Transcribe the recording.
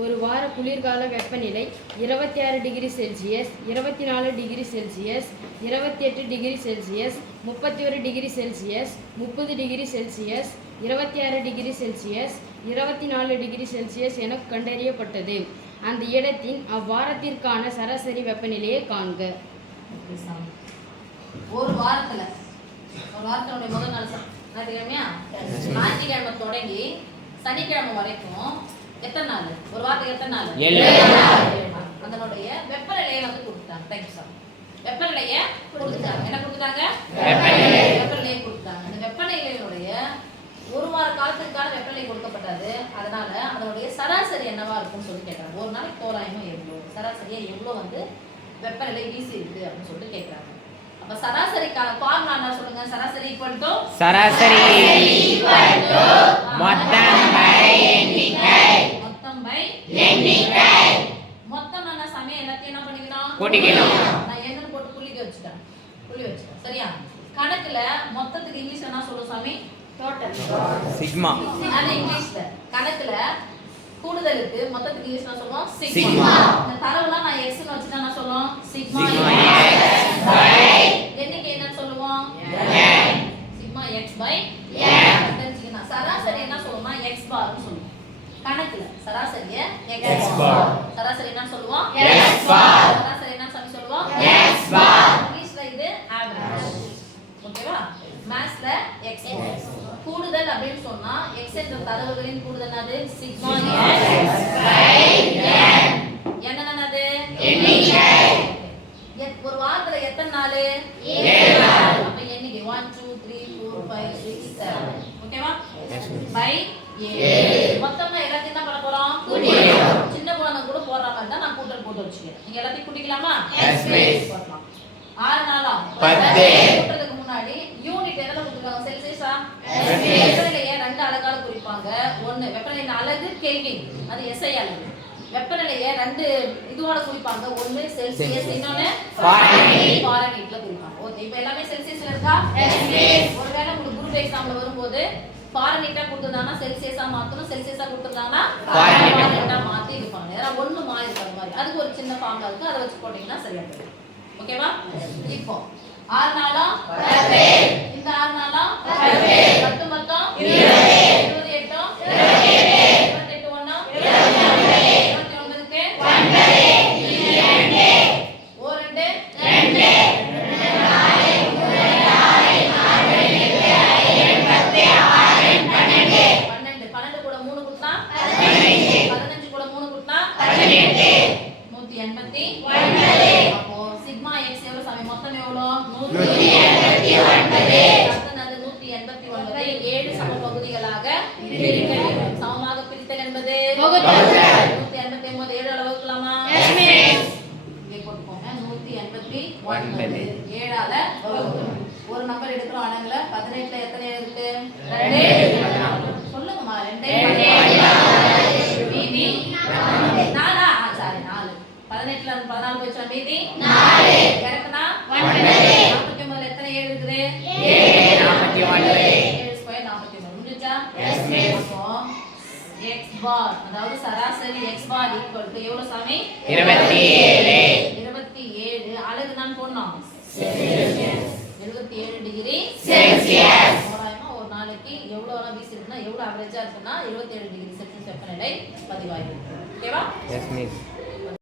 ஒரு வார குளிர்கால வெப்பநிலை இருபத்தி ஆறு டிகிரி செல்சியஸ் இருபத்தி நாலு டிகிரி செல்சியஸ் இருபத்தி எட்டு டிகிரி செல்சியஸ் முப்பத்தி ஒரு டிகிரி செல்சியஸ் முப்பது டிகிரி செல்சியஸ் இருபத்தி ஆறு டிகிரி செல்சியஸ் இருபத்தி நாலு டிகிரி செல்சியஸ் என கண்டறியப்பட்டது. அந்த இடத்தின் அவ்வாரத்திற்கான சராசரி வெப்பநிலையை காண்க. ஒரு வாரத்துல. ஒரு வாரத்தினுடைய முதல் நாள் ஞாயிற்றுக்கிழமை தொடங்கி சனிக்கிழமை வரைக்கும் எத்தனை நாள்? ஒரு வாரத்துக்கு எத்தனை நாள். அதனுடைய வெப்பநிலையை வந்து கொடுத்துட்டாங்க. தேங்க்யூ சார் வெப்பநிலையை கொடுத்துட்டாங்க. என்ன கொடுத்துட்டாங்க? வெப்பநிலை. வெப்பநிலையை கொடுத்துட்டாங்க. அந்த வெப்பநிலையினுடைய ஒரு வார காலத்துக்கான வெப்பநிலை கொடுக்கப்பட்டது. அதனால அதனுடைய சராசரி என்னவா இருக்கும்னு சொல்லி கேட்கறாங்க ஒரு நாளைக்கு தோராயமா எவ்வளோ சராசரியா எவ்வளோ வந்து வெப்பநிலை வீசி இருக்கு அப்படின்னு சொல்லிட்டு கேட்கறாங்க அப்ப சராசரிக்கான ஃபார்முலா என்ன சொல்லுங்க? சராசரி ஈக்குவல் டு சராசரி மொத்தம் மொத்தம் என்ன சமயம் எல்லாத்தையும் என்ன பண்ணிக்கணும் கூட்டிக்கணும். நான் என்னன்னு போட்டு புள்ளிக்க வச்சுட்டேன். புள்ளி வச்சுட்டேன். சரியா? கணக்குல மொத்தத்துக்கு இங்கிலீஷ்ல என்ன சொல்லும் சாமி? Total sigma. அது இங்கிலீஷ்ல. கணக்குல கூடுதலுக்கு மொத்தத்துக்கு இங்கிலீஷ்ல சொல்லுவோம்? சிக்மா. இந்த தரவுலாம் நான் எக்ஸ் வச்சுட்டா என்ன சொல்லுவோம் சிக்மா எண்ணிக்கை என்னன்னு சொல்லுவோம்? சிக்மா எக்ஸ் பை தெரிஞ்சுக்கணும். சராசரி என்ன சொல்லுவோம்னா எக்ஸ் கணக்குல சராசரிய X எக்ஸ் bar. சராசரி என்ன சொல்லுவோம். X bar. சராசரி என்ன சொல்லி சொல்லுவோம். X bar. இங்கிலீஷ்ல இது ஆவரேஜ் ஓகேவா? மேத்ஸ்ல எக்ஸ் கூடுதல் அப்படின்னு சொன்னா எக்ஸ் என்ற தரவுகளின் கூடுதல் அது சிக்மா எக்ஸ் என்னென்னது? எண்ணிக்கை. ஒரு வாரத்துல எத்தனை நாள்? ஏழு நாள். அப்ப எண்ணிக்கை one two three four five six seven ஓகேவா? Yes, ma'am. பை. மொத்தமா எல்லாத்தையும் என்ன பண்ண போறோம். சின்ன குழந்தை கூட போடுற மாதிரி தான் நான் கூட்டல் போட்டு வச்சுக்கிறேன். நீங்க எல்லாத்தையும் கூட்டிக்கலாமா. ஆறு நாளா பத்து. கூட்டுறதுக்கு முன்னாடி யூனிட் எதுல கொடுத்துருக்காங்க? செல்சியஸா. வெப்பநிலையை ரெண்டு அலகால குறிப்பாங்க? ஒண்ணு வெப்பநிலையின் அலகு கெல்வின் அது எஸ்ஐ அலகு. வெப்பநிலையை ரெண்டு இதுவோட குறிப்பாங்க. ஒண்ணு செல்சியஸ் இன்னொன்னு. ஃபாரன்ஹீட்ல குறிப்பாங்க. ஓகே இப்போ எல்லாமே செல்சியஸ்ல இருக்கா. ஒருவேளை உங்களுக்கு குரூப் எக்ஸாம்ல வரும்போது ஃபாரன்ஹீட்டா கொடுத்திருந்தாங்கன்னா செல்சியஸா மாத்தணும் செல்சியஸா கொடுத்திருந்தாங்கன்னா. ஃபாரன்ஹீட்டா மாத்தி இருப்பாங்க ஏன்னா ஒண்ணு மாறி இருக்கிற மாதிரி. அதுக்கு ஒரு சின்ன ஃபார்முலா இருக்கு. அதை வச்சு போட்டீங்கன்னா சரியா போயிடும். ஓகேவா இப்போ ஆறு நாளா இந்த ஆறு நூத்தி எண்பத்தி அப்போ சிக்மா எக்ஸ் எவ்வளவு சாமி? மொத்தம் எவ்வளோ நூத்தி எண்பத்தி ஒன்பதை. ஏழு சம பகுதிகளாக. சமமாக பிரித்தல் என்பது. நூத்தி எண்பத்தி ஒன்பது. ஏழு அளவு வகுக்கலாமா Yes, miss. இங்கே போட்டுக்கோங்க. நூத்தி எண்பத்தி ஒன்பது. ஏழால ஒரு நம்பர் எடுக்கிறோம் அடங்குல பதினெட்டுல எத்தனை இருக்கு? பதினெட்டுல பதினாலு போச்சா மீதி? இறக்குனா நாற்பத்தி ஒன்பதுல எத்தனை ஏழு இருக்குது? நாற்பத்தி ஒன்பது. ஸ்கொயர் நாற்பத்தி ஒன்பது. முடிஞ்சா? Yes, miss. அப்போ எக்ஸ் பார் அதாவது சராசரி எக்ஸ் பார் ஈக்குவல் டு எவ்வளவு சாமி? இருபத்தி ஏழு. இருபத்தி ஏழு. அழகு தான் போடணும் எழுபத்தி ஏழு டிகிரி Celsius. தோராயமா ஒரு நாளைக்கு எவ்வளோ வீசி இருக்குன்னா எவ்வளோ அவரேஜா இருக்குன்னா இருபத்தி ஏழு டிகிரி செல்சியஸ் வெப்பநிலை பதிவாயிருக்கு. ஓகேவா எஸ்